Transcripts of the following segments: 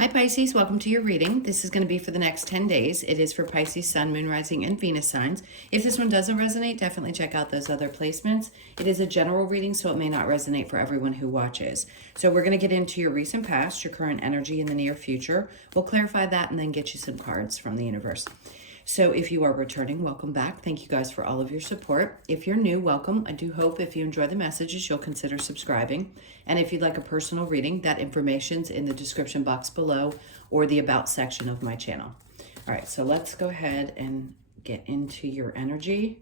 Hi Pisces, welcome to your reading. This is going to be for the next 10 days. It is for Pisces, Sun, Moon, Rising, and Venus signs. If this one doesn't resonate, definitely check out those other placements. It is a general reading, so it may not resonate for everyone who watches. So we're going to get into your recent past, your current energy in the near future. We'll clarify that and then get you some cards from the universe. So if you are returning, welcome back. Thank you guys for all of your support. If you're new, welcome. I do hope if you enjoy the messages, you'll consider subscribing. And if you'd like a personal reading, that information's in the description box below or the About section of my channel. All right, so let's go ahead and get into your energy.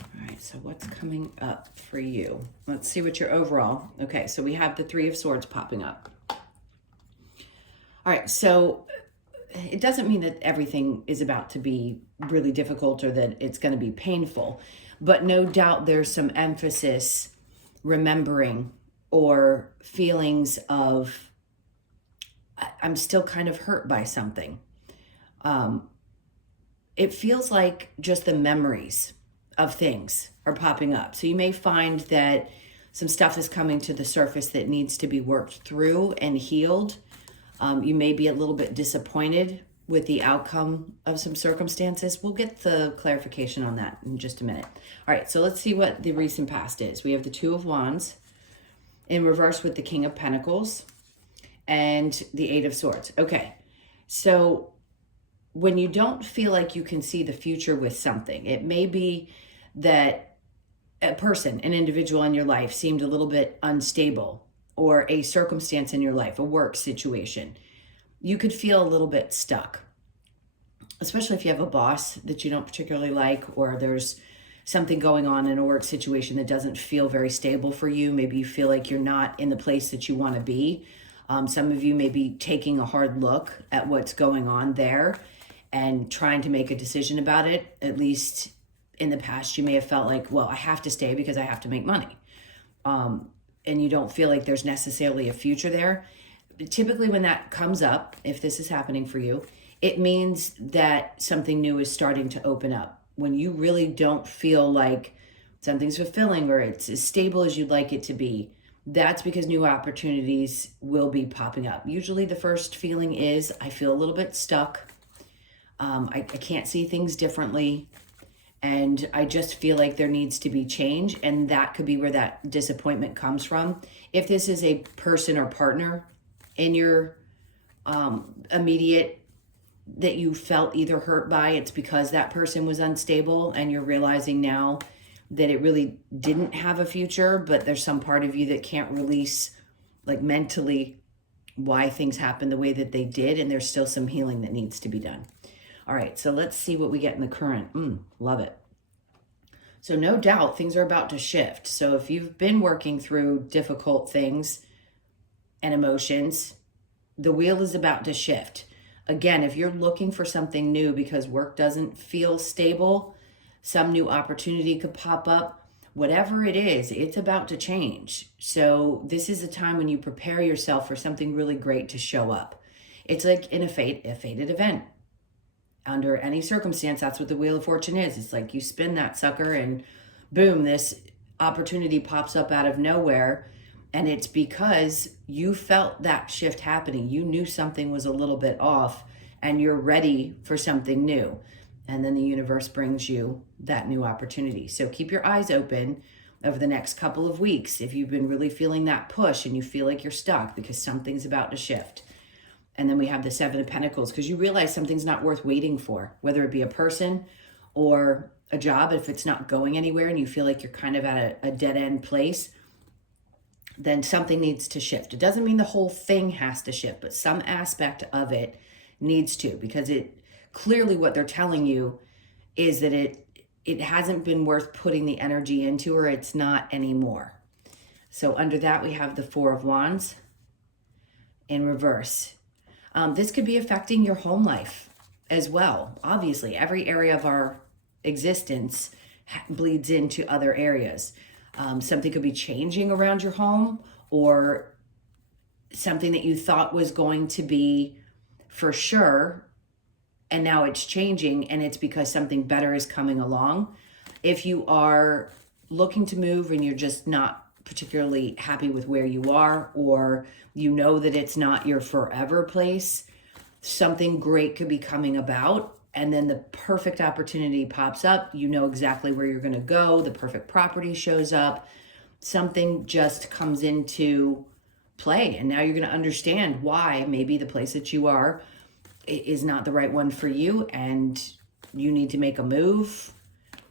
All right, so what's coming up for you? Let's see what your overall. Okay, so we have the Three of Swords popping up. All right, so it doesn't mean that everything is about to be really difficult or that it's going to be painful, but no doubt there's some emphasis, remembering, or feelings of, I'm still kind of hurt by something. It feels like just the memories of things are popping up. So you may find that some stuff is coming to the surface that needs to be worked through and healed. You may be a little bit disappointed with the outcome of some circumstances. We'll get the clarification on that in just a minute. All right, so let's see what the recent past is. We have the Two of Wands in reverse with the King of Pentacles and the Eight of Swords. Okay, so when you don't feel like you can see the future with something, it may be that a person, an individual in your life seemed a little bit unstable, or a circumstance in your life, a work situation. You could feel a little bit stuck, especially if you have a boss that you don't particularly like, or there's something going on in a work situation that doesn't feel very stable for you. Maybe you feel like you're not in the place that you want to be. Some of you may be taking a hard look at what's going on there and trying to make a decision about it. At least in the past, you may have felt like, well, I have to stay because I have to make money. And you don't feel like there's necessarily a future there. Typically when that comes up, if this is happening for you, it means that something new is starting to open up. When you really don't feel like something's fulfilling or it's as stable as you'd like it to be, that's because new opportunities will be popping up. Usually the first feeling is, I feel a little bit stuck. I can't see things differently. And I just feel like there needs to be change. And that could be where that disappointment comes from. If this is a person or partner in your immediate that you felt either hurt by, it's because that person was unstable and you're realizing now that it really didn't have a future, but there's some part of you that can't release, like mentally, why things happened the way that they did. And there's still some healing that needs to be done. All right, so let's see what we get in the current. Love it. So no doubt things are about to shift. So if you've been working through difficult things and emotions, the wheel is about to shift. Again, if you're looking for something new because work doesn't feel stable, some new opportunity could pop up. Whatever it is, it's about to change. So this is a time when you prepare yourself for something really great to show up. It's like in a fated event. Under any circumstance, that's what the Wheel of Fortune is. It's like you spin that sucker and boom, this opportunity pops up out of nowhere. And it's because you felt that shift happening. You knew something was a little bit off and you're ready for something new. And then the universe brings you that new opportunity. So keep your eyes open over the next couple of weeks if you've been really feeling that push and you feel like you're stuck because something's about to shift. And then we have the Seven of Pentacles because you realize something's not worth waiting for, whether it be a person or a job. If it's not going anywhere and you feel like you're kind of at a dead end place, then something needs to shift. It doesn't mean the whole thing has to shift, but some aspect of it needs to, because it clearly what they're telling you is that it hasn't been worth putting the energy into, or it's not anymore. So under that, we have the Four of Wands in reverse. This could be affecting your home life as well. Obviously, every area of our existence bleeds into other areas. Something could be changing around your home, or something that you thought was going to be for sure, and now it's changing, and it's because something better is coming along. If you are looking to move and you're just not particularly happy with where you are, or you know that it's not your forever place, something great could be coming about. And then the perfect opportunity pops up. You know exactly where you're going to go. The perfect property shows up. Something just comes into play. And now you're going to understand why maybe the place that you are is not the right one for you, and you need to make a move.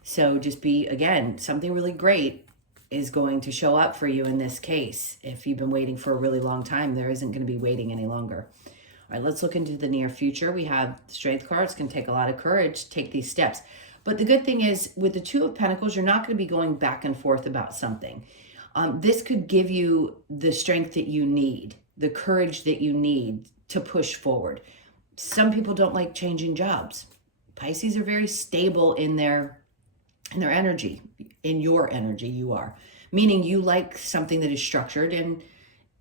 So just be, again, something really great is going to show up for you in this case. If you've been waiting for a really long time, there isn't going to be waiting any longer. All right, let's look into the near future. We have the Strength card. It's going to take a lot of courage to take these steps. But the good thing is, with the Two of Pentacles, you're not going to be going back and forth about something. This could give you the strength that you need, the courage that you need to push forward. Some people don't like changing jobs. Pisces are very stable in their energy, in your energy you are. Meaning you like something that is structured and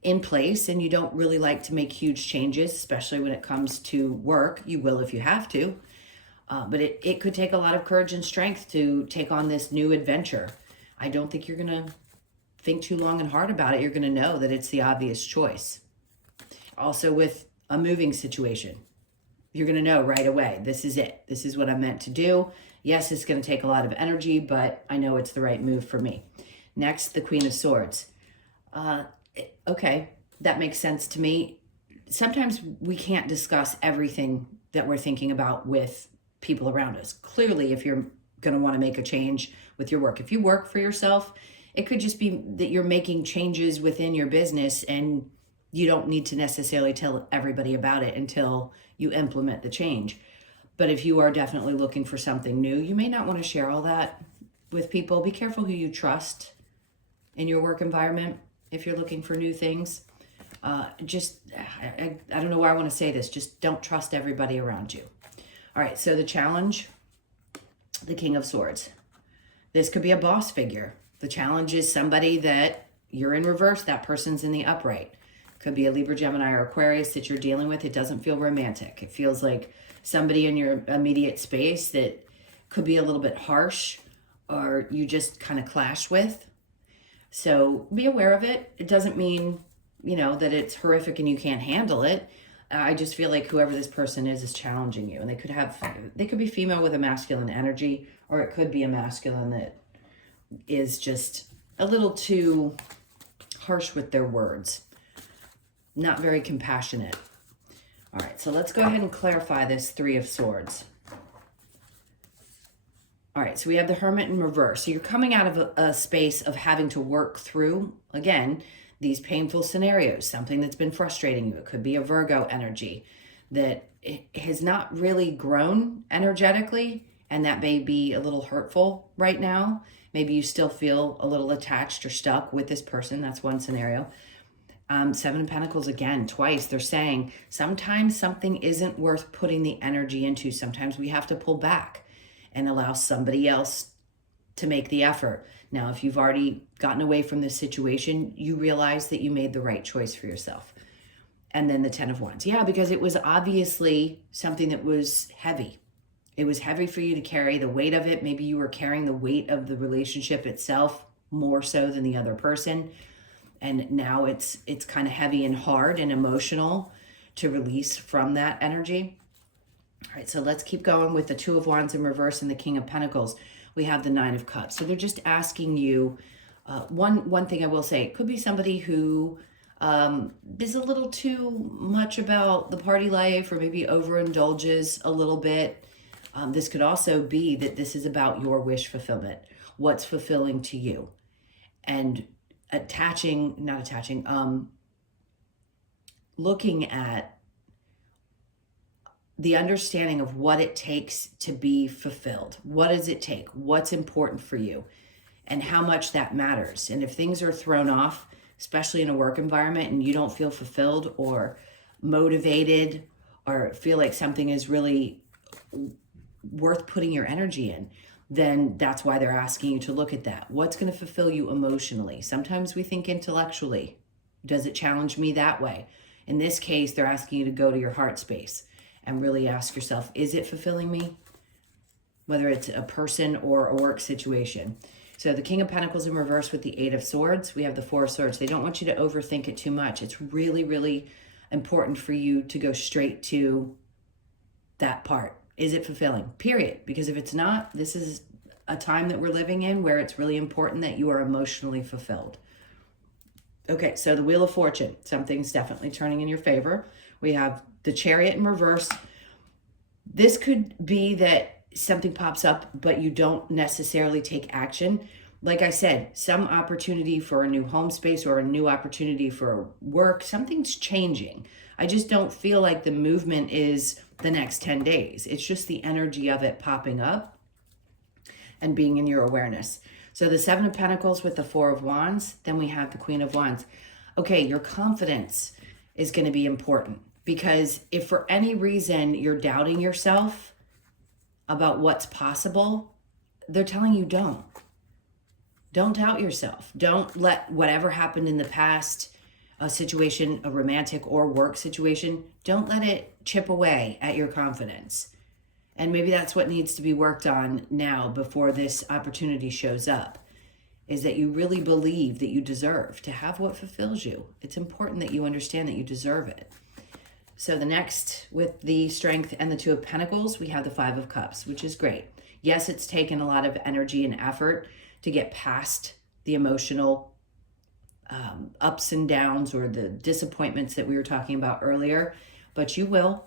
in place, and you don't really like to make huge changes, especially when it comes to work. You will if you have to. But it could take a lot of courage and strength to take on this new adventure. I don't think you're going to think too long and hard about it. You're going to know that it's the obvious choice. Also with a moving situation, you're going to know right away, this is it. This is what I'm meant to do. Yes, it's going to take a lot of energy, but I know it's the right move for me. Next, the Queen of Swords. Okay, that makes sense to me. Sometimes we can't discuss everything that we're thinking about with people around us. Clearly, if you're going to want to make a change with your work, if you work for yourself, it could just be that you're making changes within your business and you don't need to necessarily tell everybody about it until you implement the change. But if you are definitely looking for something new, you may not want to share all that with people. Be careful who you trust in your work environment if you're looking for new things. I don't know why I want to say this. Just don't trust everybody around you. All right, so the challenge, the King of Swords. This could be a boss figure. The challenge is somebody that you're in reverse. That person's in the upright. Could be a Libra, Gemini, or Aquarius that you're dealing with. It doesn't feel romantic. It feels like somebody in your immediate space that could be a little bit harsh or you just kind of clash with. So be aware of it. It doesn't mean, that it's horrific and you can't handle it. I just feel like whoever this person is challenging you. And they could be female with a masculine energy, or it could be a masculine that is just a little too harsh with their words. Not very compassionate. All right, so let's go ahead and clarify this Three of Swords. All right, so we have the Hermit in reverse. So you're coming out of a space of having to work through, again, these painful scenarios, something that's been frustrating you. It could be a Virgo energy that has not really grown energetically, and that may be a little hurtful right now. Maybe you still feel a little attached or stuck with this person. That's one scenario. Seven of Pentacles again, twice. They're saying sometimes something isn't worth putting the energy into. Sometimes we have to pull back and allow somebody else to make the effort. Now, if you've already gotten away from this situation, you realize that you made the right choice for yourself. And then the Ten of Wands. Yeah, because it was obviously something that was heavy. It was heavy for you to carry the weight of it. Maybe you were carrying the weight of the relationship itself more so than the other person. And now it's kind of heavy and hard and emotional to release from that energy. All right, so let's keep going with the Two of Wands in reverse and the King of Pentacles. We have the Nine of Cups. So they're just asking you, one thing I will say, it could be somebody who is a little too much about the party life or maybe overindulges a little bit. This could also be that this is about your wish fulfillment, what's fulfilling to you. And looking at the understanding of what it takes to be fulfilled. What does it take? What's important for you? And how much that matters. And if things are thrown off, especially in a work environment, and you don't feel fulfilled or motivated or feel like something is really worth putting your energy in, then that's why they're asking you to look at that. What's going to fulfill you emotionally? Sometimes we think intellectually. Does it challenge me that way? In this case, they're asking you to go to your heart space and really ask yourself, is it fulfilling me? Whether it's a person or a work situation. So the King of Pentacles in reverse with the Eight of Swords. We have the Four of Swords. They don't want you to overthink it too much. It's really, really important for you to go straight to that part. Is it fulfilling? Period. Because if it's not, this is a time that we're living in where it's really important that you are emotionally fulfilled. Okay, so the Wheel of Fortune. Something's definitely turning in your favor. We have the Chariot in reverse. This could be that something pops up, but you don't necessarily take action. Like I said, some opportunity for a new home space or a new opportunity for work, something's changing. I just don't feel like the movement is the next 10 days. It's just the energy of it popping up and being in your awareness. So the Seven of Pentacles with the Four of Wands, then we have the Queen of Wands. Okay, your confidence is going to be important, because if for any reason you're doubting yourself about what's possible, they're telling you don't. Don't doubt yourself. Don't let whatever happened in the past, a situation, a romantic or work situation, don't let it chip away at your confidence. And maybe that's what needs to be worked on now before this opportunity shows up, is that you really believe that you deserve to have what fulfills you. It's important that you understand that you deserve it. So the next, with the Strength and the Two of Pentacles, we have the Five of Cups, which is great. Yes, it's taken a lot of energy and effort to get past the emotional ups and downs or the disappointments that we were talking about earlier, but you will.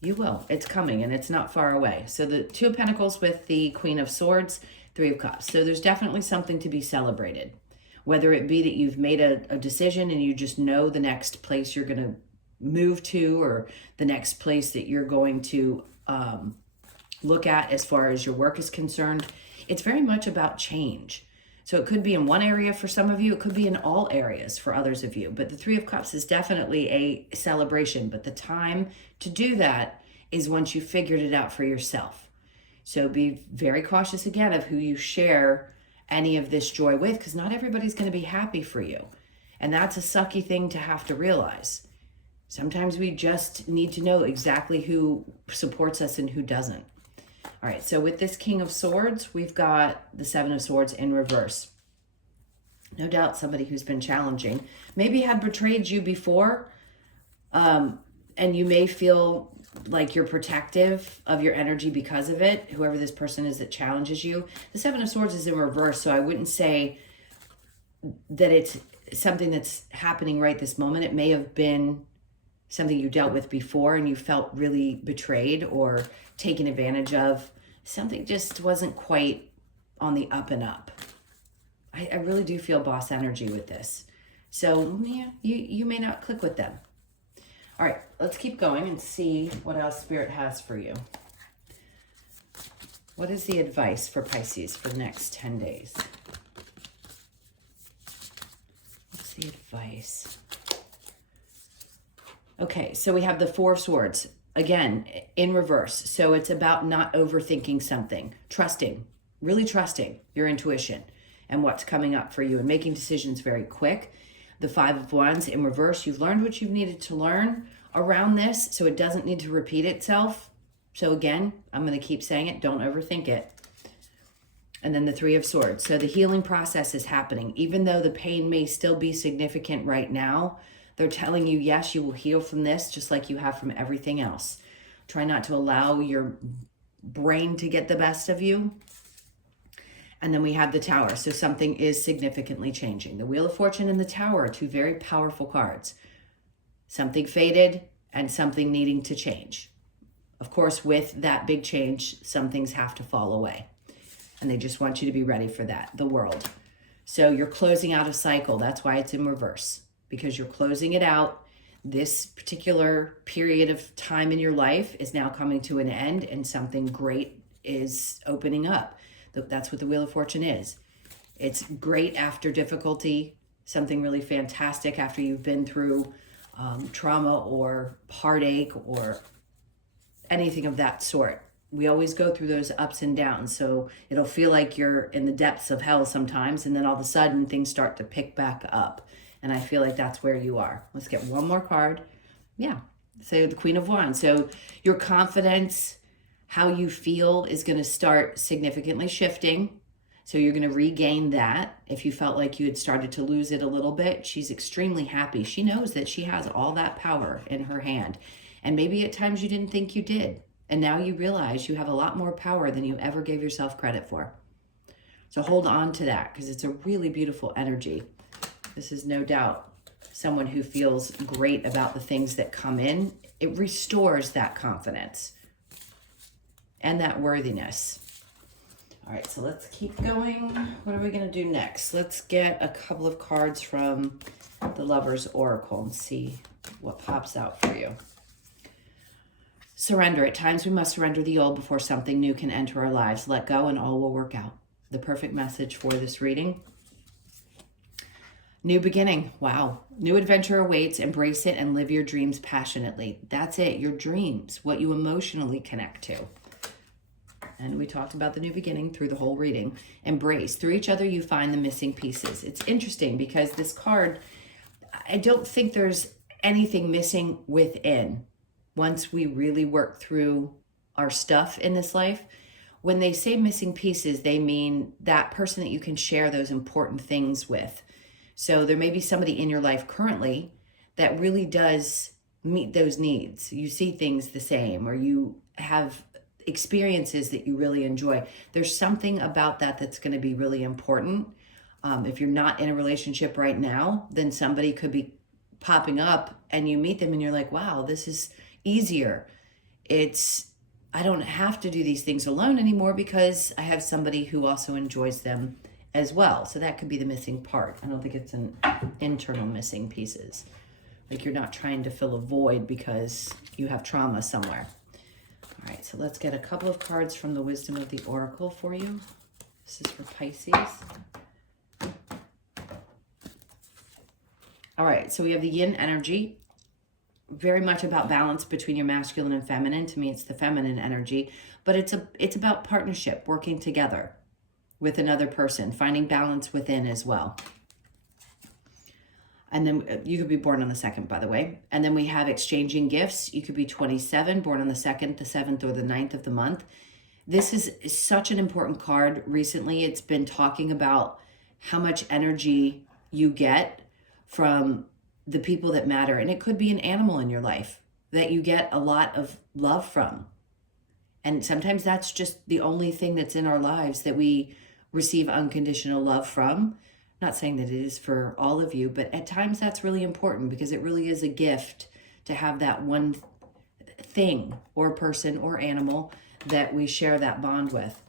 You will. It's coming and it's not far away. So the Two of Pentacles with the Queen of Swords, Three of Cups. So there's definitely something to be celebrated, whether it be that you've made a decision and you just know the next place you're going to move to, or the next place that you're going to look at as far as your work is concerned. It's very much about change. So it could be in one area for some of you. It could be in all areas for others of you. But the Three of Cups is definitely a celebration. But the time to do that is once you figured it out for yourself. So be very cautious again of who you share any of this joy with, because not everybody's going to be happy for you. And that's a sucky thing to have to realize. Sometimes we just need to know exactly who supports us and who doesn't. All right, so with this King of Swords, we've got the Seven of Swords in reverse. No doubt somebody who's been challenging, maybe had betrayed you before, and you may feel like you're protective of your energy because of it, whoever this person is that challenges you. The Seven of Swords is in reverse, so I wouldn't say that it's something that's happening right this moment. It may have been something you dealt with before and you felt really betrayed or taken advantage of. Something just wasn't quite on the up and up. I really do feel boss energy with this. So yeah, you may not click with them. All right, let's keep going and see what else Spirit has for you. What is the advice for Pisces for the next 10 days? What's the advice? Okay, so we have the Four of Swords, again, in reverse. So it's about not overthinking something, trusting, really trusting your intuition and what's coming up for you and making decisions very quick. The Five of Wands in reverse, you've learned what you've needed to learn around this, so it doesn't need to repeat itself. So again, I'm going to keep saying it, don't overthink it. And then the Three of Swords. So the healing process is happening. Even though the pain may still be significant right now, they're telling you, yes, you will heal from this just like you have from everything else. Try not to allow your brain to get the best of you. And then we have the Tower. So something is significantly changing. The Wheel of Fortune and the Tower are two very powerful cards. Something faded and something needing to change. Of course, with that big change, some things have to fall away. And they just want you to be ready for that, the world. So you're closing out a cycle. That's why it's in reverse, because you're closing it out. This particular period of time in your life is now coming to an end and something great is opening up. That's what the Wheel of Fortune is. It's great after difficulty, something really fantastic after you've been through trauma or heartache or anything of that sort. We always go through those ups and downs. So it'll feel like you're in the depths of hell sometimes, and then all of a sudden things start to pick back up. And I feel like that's where you are. Let's get one more card. Yeah. So the Queen of Wands. So your confidence, how you feel is going to start significantly shifting. So you're going to regain that. If you felt like you had started to lose it a little bit, she's extremely happy. She knows that she has all that power in her hand. And maybe at times you didn't think you did. And now you realize you have a lot more power than you ever gave yourself credit for. So hold on to that, because it's a really beautiful energy. This is no doubt someone who feels great about the things that come in. It restores that confidence and that worthiness. All right, so let's keep going. What are we going to do next? Let's get a couple of cards from the Lover's Oracle and see what pops out for you. Surrender. At times we must surrender the old before something new can enter our lives. Let go and all will work out. The perfect message for this reading. New beginning. Wow. New adventure awaits. Embrace it and live your dreams passionately. That's it. Your dreams. What you emotionally connect to. And we talked about the new beginning through the whole reading. Embrace. Through each other, you find the missing pieces. It's interesting because this card, I don't think there's anything missing within. Once we really work through our stuff in this life, when they say missing pieces, they mean that person that you can share those important things with. So there may be somebody in your life currently that really does meet those needs. You see things the same, or you have experiences that you really enjoy. There's something about that that's going to be really important. If you're not in a relationship right now, then somebody could be popping up and you meet them and you're like, wow, this is easier. I don't have to do these things alone anymore because I have somebody who also enjoys them as well. So that could be the missing part. I don't think it's an internal missing pieces. Like you're not trying to fill a void because you have trauma somewhere. All right, so let's get a couple of cards from the Wisdom of the Oracle for you. This is for Pisces. All right, so we have the yin energy. Very much about balance between your masculine and feminine. To me, it's the feminine energy, but it's about partnership, working together with another person, finding balance within as well. And then you could be born on the 2nd, by the way. And then we have exchanging gifts. You could be 27, born on the 2nd, the 7th, or the 9th of the month. This is such an important card. Recently, it's been talking about how much energy you get from the people that matter. And it could be an animal in your life that you get a lot of love from. And sometimes that's just the only thing that's in our lives that we receive unconditional love from. Not saying that it is for all of you, but at times that's really important because it really is a gift to have that one thing or person or animal that we share that bond with.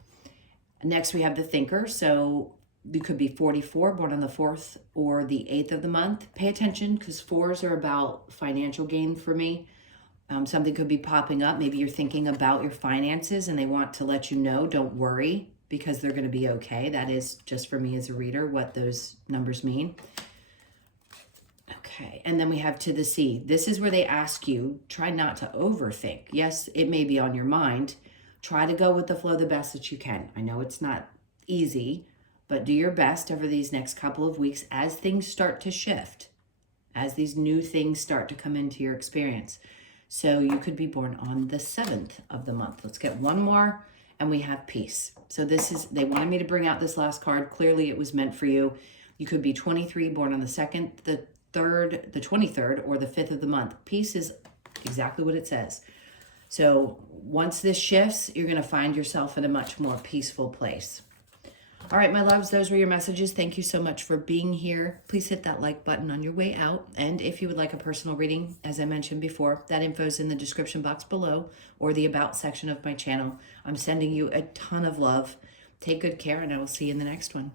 Next, we have the Thinker. So you could be 44, born on the 4th or the 8th of the month. Pay attention because 4s are about financial gain for me. Something could be popping up. Maybe you're thinking about your finances and they want to let you know, don't worry, because they're going to be okay. That is just for me as a reader, what those numbers mean. Okay, and then we have To the Sea. This is where they ask you, try not to overthink. Yes, it may be on your mind. Try to go with the flow the best that you can. I know it's not easy, but do your best over these next couple of weeks as things start to shift, as these new things start to come into your experience. So you could be born on the 7th of the month. Let's get one more, and we have Peace. So this is, they wanted me to bring out this last card. Clearly it was meant for you. You could be 23, born on the 2nd, the 3rd, the 23rd, or the 5th of the month. Peace is exactly what it says. So once this shifts, you're going to find yourself in a much more peaceful place. All right, my loves, those were your messages. Thank you so much for being here. Please hit that like button on your way out. And if you would like a personal reading, as I mentioned before, that info is in the description box below or the About section of my channel. I'm sending you a ton of love. Take good care, and I will see you in the next one.